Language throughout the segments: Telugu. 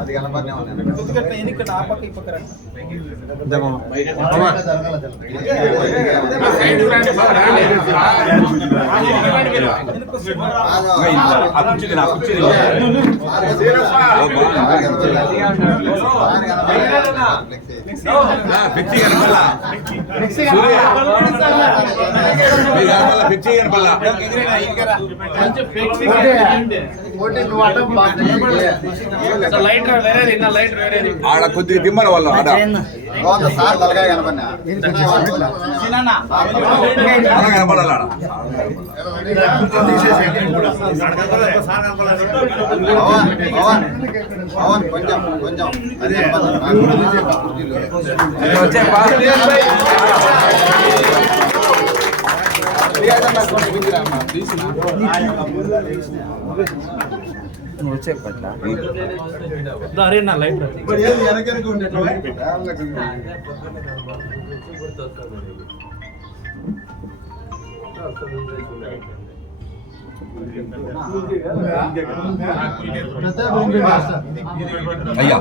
అది కనపడనే ఆడ కొద్దిగా తిమ్మల వాళ్ళు ఆడ కనపడాలి కొంచెం కొంచెం వచ్చే పట్ల అరే నా లైట్ అయ్యా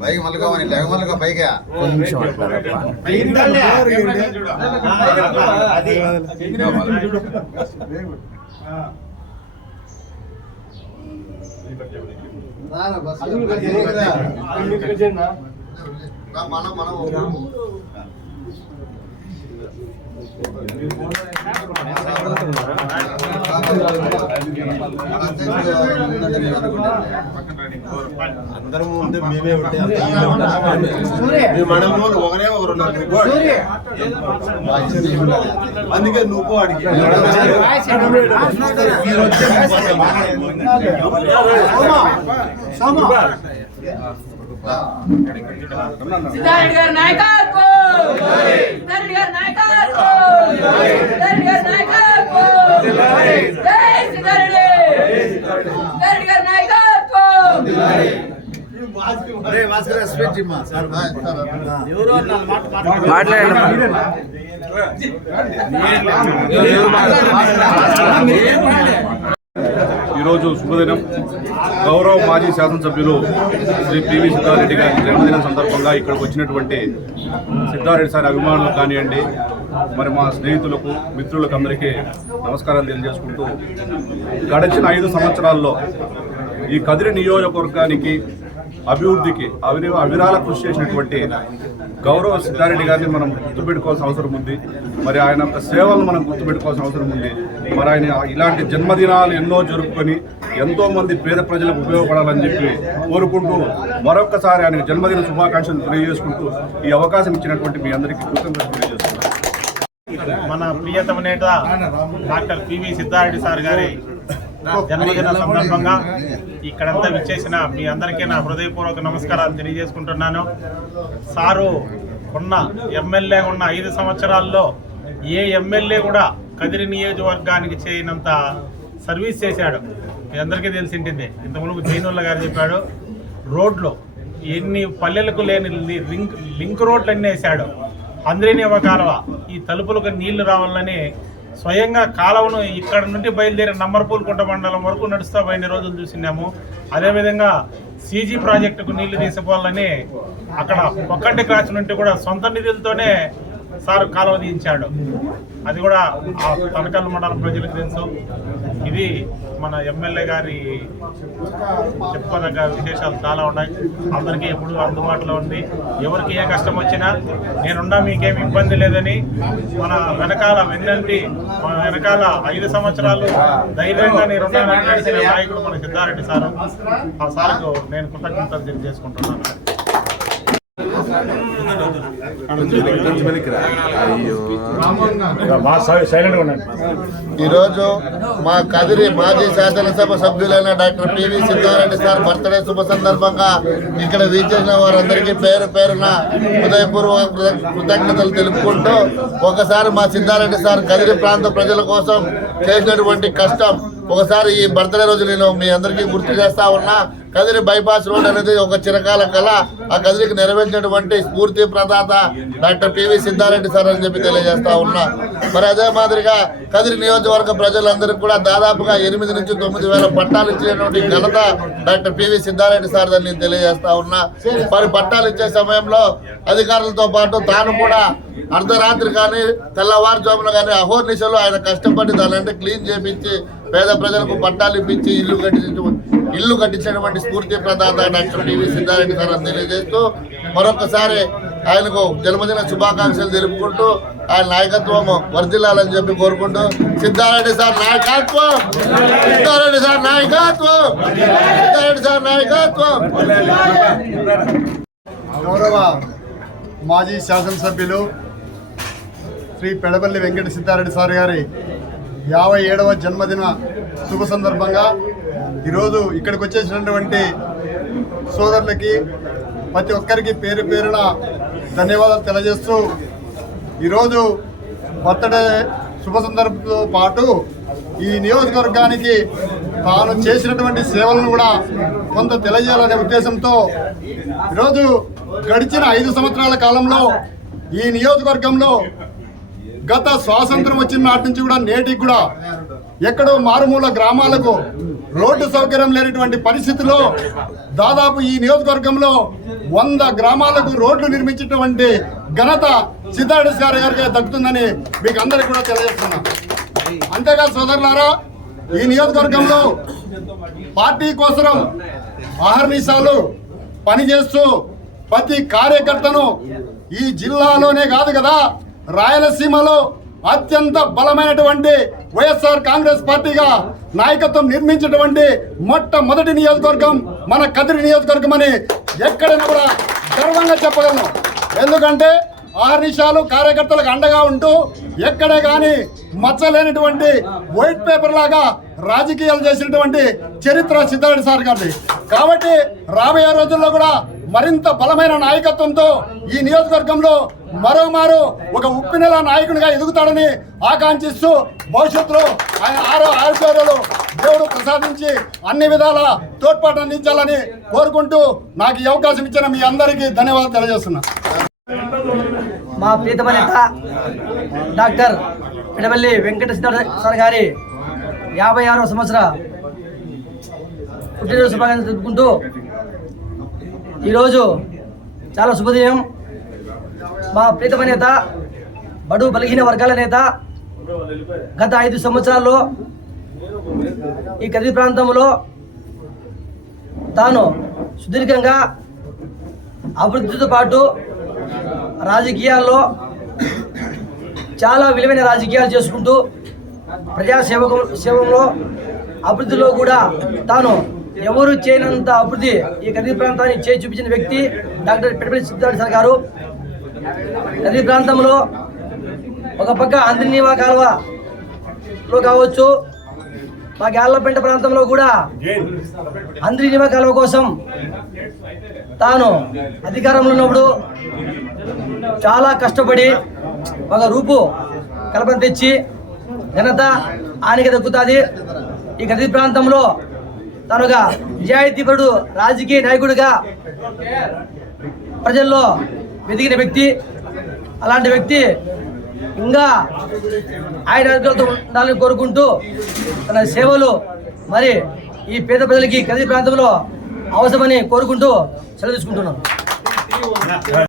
పైకి మళ్ళీ లేక పైగా మనం అందరం ముందు మేమే ఉంటే మనము ఒకరే ఒకరు అందుకే నువ్వు అడిగి సిద్ధారెడ్డి గారి నాయకత్వం, సిద్ధారెడ్డి గారి నాయకత్వం, సిద్ధారెడ్డి గారి నాయకత్వం, జై సిద్ధారెడ్డి, సిద్ధారెడ్డి గారి నాయకత్వం. ఈరోజు శుభదినం. గౌరవ మాజీ శాసనసభ్యులు శ్రీ పివి సిద్ధారెడ్డి గారి జన్మదిన సందర్భంగా ఇక్కడికి వచ్చినటువంటి సిద్ధారెడ్డి సార్ అభిమానులకు కానివ్వండి, మరి మా స్నేహితులకు మిత్రులకు అందరికీ నమస్కారాలు తెలియజేసుకుంటూ, గడిచిన 5 సంవత్సరాల్లో ఈ కదిరి నియోజకవర్గానికి అభివృద్ధికి అవిరాల కృషి చేసినటువంటి గౌరవ సిద్ధారెడ్డి గారిని మనం గుర్తుపెట్టుకోవాల్సిన అవసరం ఉంది. మరి ఆయన యొక్క సేవలను మనం గుర్తుపెట్టుకోవాల్సిన అవసరం ఉంది. మరి ఆయన ఇలాంటి జన్మదినాలు ఎన్నో జరుపుకొని ఎంతోమంది పేద ప్రజలకు ఉపయోగపడాలని చెప్పి కోరుకుంటూ మరొక్కసారి ఆయనకు జన్మదిన శుభాకాంక్షలు తెలియజేసుకుంటూ ఈ అవకాశం ఇచ్చినటువంటి మీ అందరికీ కృతజ్ఞతలు తెలియజేస్తున్నాను. మన ప్రియతమ నేత డాక్టర్ పివి సిద్ధారెడ్డి సార్ గారి జన్మదిన సందర్భంగా ఇక్కడంతా విచ్చేసిన మీ అందరికీ నా హృదయపూర్వక నమస్కారాలు తెలియజేసుకుంటున్నాను. సారు ఉన్న ఎమ్మెల్యే ఉన్న 5 సంవత్సరాల్లో ఏ ఎమ్మెల్యే కూడా కదిరి నియోజకవర్గానికి చేయనంత సర్వీస్ చేశాడు. మీ అందరికీ తెలిసింటుంది. ఇంతకుముందు జైనుల్లా గారు చెప్పాడు, రోడ్లు ఎన్ని పల్లెలకు లేని లింక్ రోడ్లు అన్నీ వేశాడు. అంద్రేనివ కాలువ, ఈ తలుపులకు నీళ్లు రావాలని స్వయంగా కాలువను ఇక్కడ నుండి బయలుదేరి నంబర్పూల్కుంట మండలం వరకు నడుస్తూ పోయిన రోజులు చూసినాము. అదేవిధంగా సీజీ ప్రాజెక్టుకు నీళ్లు తీసుకోవాలని అక్కడ ఒక్కటి క్రాచ్ నుండి కూడా సొంత నిధులతోనే సార్ కాలువ తీయించాడు. అది కూడా ఆ తనకల్ మండలం ప్రజలకు తెలుసు. ఇది మన ఎమ్మెల్యే గారి చెప్పుకోదగ్గ విశేషాలు చాలా ఉన్నాయి. అందరికీ ఎప్పుడు అందుబాటులో ఉంది. ఎవరికి ఏ కష్టం వచ్చినా నేనున్నా, మీకేం ఇబ్బంది లేదని మన వెనకాల వెన్నంటి మన వెనకాల 5 సంవత్సరాలు ధైర్యంగా నేనున్నానని నడిచిన నాయకుడు మన సిద్ధారెడ్డి సారు. ఆ సార్కు నేను కృతజ్ఞతలు తెలియజేసుకుంటున్నాను. ఈరోజు మా కదిరి మాజీ శాసనసభ సభ్యులైన doctor PV Siddhareddy sir birthday శుభ సందర్భంగా ఇక్కడ వీచేసిన వారందరికీ పేరు పేరున హృదయపూర్వక కృతజ్ఞతలు తెలుపుకుంటూ ఒకసారి మా సిద్ధారెడ్డి సార్ కదిరి ప్రాంత ప్రజల కోసం చేసినటువంటి కష్టం ఒకసారి ఈ బర్త్డే రోజు నేను మీ అందరికీ గుర్తు చేస్తా ఉన్నా. కదిరి బైపాస్ రోడ్ అనేది ఒక చిరకాల కళ. ఆ కదిరికి నెరవేర్చినటువంటి స్ఫూర్తి ప్రదాత డాక్టర్ పివి సిద్ధారెడ్డి సార్ అని చెప్పి తెలియజేస్తా ఉన్నా. మరి అదే మాదిరిగా కదిరి నియోజకవర్గ ప్రజలందరికీ కూడా దాదాపుగా 8 నుంచి 9,000 పట్టాలు ఇచ్చినటువంటి ఘనత డాక్టర్ పివి సిద్ధారెడ్డి సార్ అని నేను తెలియజేస్తా ఉన్నా. మరి పట్టాలు ఇచ్చే సమయంలో అధికారులతో పాటు తాను కూడా అర్ధరాత్రి కానీ తెల్లవారుజామున కానీ అహోర్నిశలు ఆయన కష్టపడి దాన్ని క్లీన్ చేపించి పేద ప్రజలకు పట్టాలు ఇప్పించి ఇల్లు కట్టించినటువంటి స్ఫూర్తి ప్రదాత డాక్టర్ పివి సిద్ధారెడ్డి సార్ అని తెలియజేస్తూ మరొకసారి ఆయనకు జన్మదిన శుభాకాంక్షలు తెలుపుకుంటూ ఆయన నాయకత్వం వర్ధిల్లాలని చెప్పి కోరుకుంటూ సిద్ధారెడ్డి సార్ నాయకత్వం, సిద్ధారెడ్డి సార్ నాయకత్వం, సిద్ధారెడ్డి సార్ నాయకత్వం. గౌరవ మాజీ శాసనసభ్యులు శ్రీ పెడబల్లి వెంకట సిద్ధారెడ్డి సార్ గారి 57వ జన్మదిన శుభ సందర్భంగా ఈరోజు ఇక్కడికి వచ్చేసినటువంటి సోదరులకి ప్రతి ఒక్కరికి పేరు పేరున ధన్యవాదాలు తెలియజేస్తూ ఈరోజు బర్త్డే శుభ సందర్భంతో పాటు ఈ నియోజకవర్గానికి తాను చేసినటువంటి సేవలను కూడా కొంత తెలియజేయాలనే ఉద్దేశంతో ఈరోజు గడిచిన 5 సంవత్సరాల కాలంలో ఈ నియోజకవర్గంలో గత స్వాతంత్రం వచ్చిన నాటి నుంచి కూడా నేటికి కూడా ఎక్కడో మారుమూల గ్రామాలకు రోడ్డు సౌకర్యం లేనటువంటి పరిస్థితుల్లో దాదాపు ఈ నియోజకవర్గంలో 100 గ్రామాలకు రోడ్లు నిర్మించినటువంటి ఘనత సిద్ధారెడ్డి సార్ గారికి దక్కుతుందని మీకు అందరికీ కూడా తెలియజేస్తున్నాం. అంతేకాదు సోదరులారా, ఈ నియోజకవర్గంలో పార్టీ కోసం అహర్నిశాలు పనిచేస్తూ ప్రతి కార్యకర్తను ఈ జిల్లాలోనే కాదు కదా రాయలసీమలో అత్యంత బలమైనటువంటి వైఎస్ఆర్ కాంగ్రెస్ పార్టీగా నాయకత్వం నిర్మించినటువంటి మొట్టమొదటి నియోజకవర్గం మన కదిరి నియోజకవర్గం అని ఎక్కడైనా కూడా గర్వంగా చెప్పగలను. ఎందుకంటే ఆర్నిషాలు కార్యకర్తలకు అండగా ఉంటూ ఎక్కడే కానీ మచ్చలేనటువంటి వైట్ పేపర్ లాగా రాజకీయాలు చేసినటువంటి చరిత్ర సిద్ధారెడ్డి సార్ గారిది. కాబట్టి రాబోయే రోజుల్లో కూడా మరింత బలమైన నాయకత్వంతో ఈ నియోజకవర్గంలో మరోమారు ఒక ఉప్పినెల నాయకునిగా ఎదుగుతాడని ఆకాంక్షిస్తూ భవిష్యత్తులో ఆయన ఆరోగ్యాలు దేవుడు ప్రసాదించి అన్ని విధాల తోడ్పాటు అందించాలని కోరుకుంటూ నాకు ఈ అవకాశం ఇచ్చిన మీ అందరికీ ధన్యవాదాలు తెలియజేస్తున్నా. మా ప్రీతమ నేత డాక్టర్ పిడవల్లి వెంకట సిద్ధారెడ్డి సార్ గారి 56వ సంవత్సర పుట్టినరోజు శుభాకాంక్షలు తెలుపుకుంటూ ఈరోజు చాలా శుభదినం. మా ప్రీతమ నేత బడు బలహీన వర్గాల నేత గత 5 సంవత్సరాల్లో ఈ కదిరి ప్రాంతంలో తాను సుదీర్ఘంగా అభివృద్ధితో పాటు రాజకీయాల్లో చాలా విలువైన రాజకీయాలు చేసుకుంటూ సేవంలో అభివృద్ధిలో కూడా తాను ఎవరు చేయనంత అభివృద్ధి ఈ కదిరి ప్రాంతాన్ని చేసి చూపించిన వ్యక్తి డాక్టర్ పెడబల్లి సిద్ధారెడ్డి సార్ గారు. కదిరి ప్రాంతంలో ఒక పక్క అంద్రినీవా కాలువలో కావచ్చు, మా గాళ్ళపేట ప్రాంతంలో కూడా అంద్రినీవా కాలువ కోసం తాను అధికారంలో ఉన్నప్పుడు చాలా కష్టపడి ఒక రూపు కల్పన తెచ్చి ఘనత ఆయనకి దక్కుతుంది. ఈ కదిరి ప్రాంతంలో తనుగా నిజాయితీపరుడు రాజకీయ నాయకుడిగా ప్రజల్లో వెతికిన వ్యక్తి. అలాంటి వ్యక్తి ఇంకా ఆయన అధికారులతో ఉండాలని కోరుకుంటూ తన సేవలు మరి ఈ పేద ప్రజలకి కదిరి ప్రాంతంలో అవసరమని కోరుకుంటూ సెలవు తీసుకుంటున్నాను.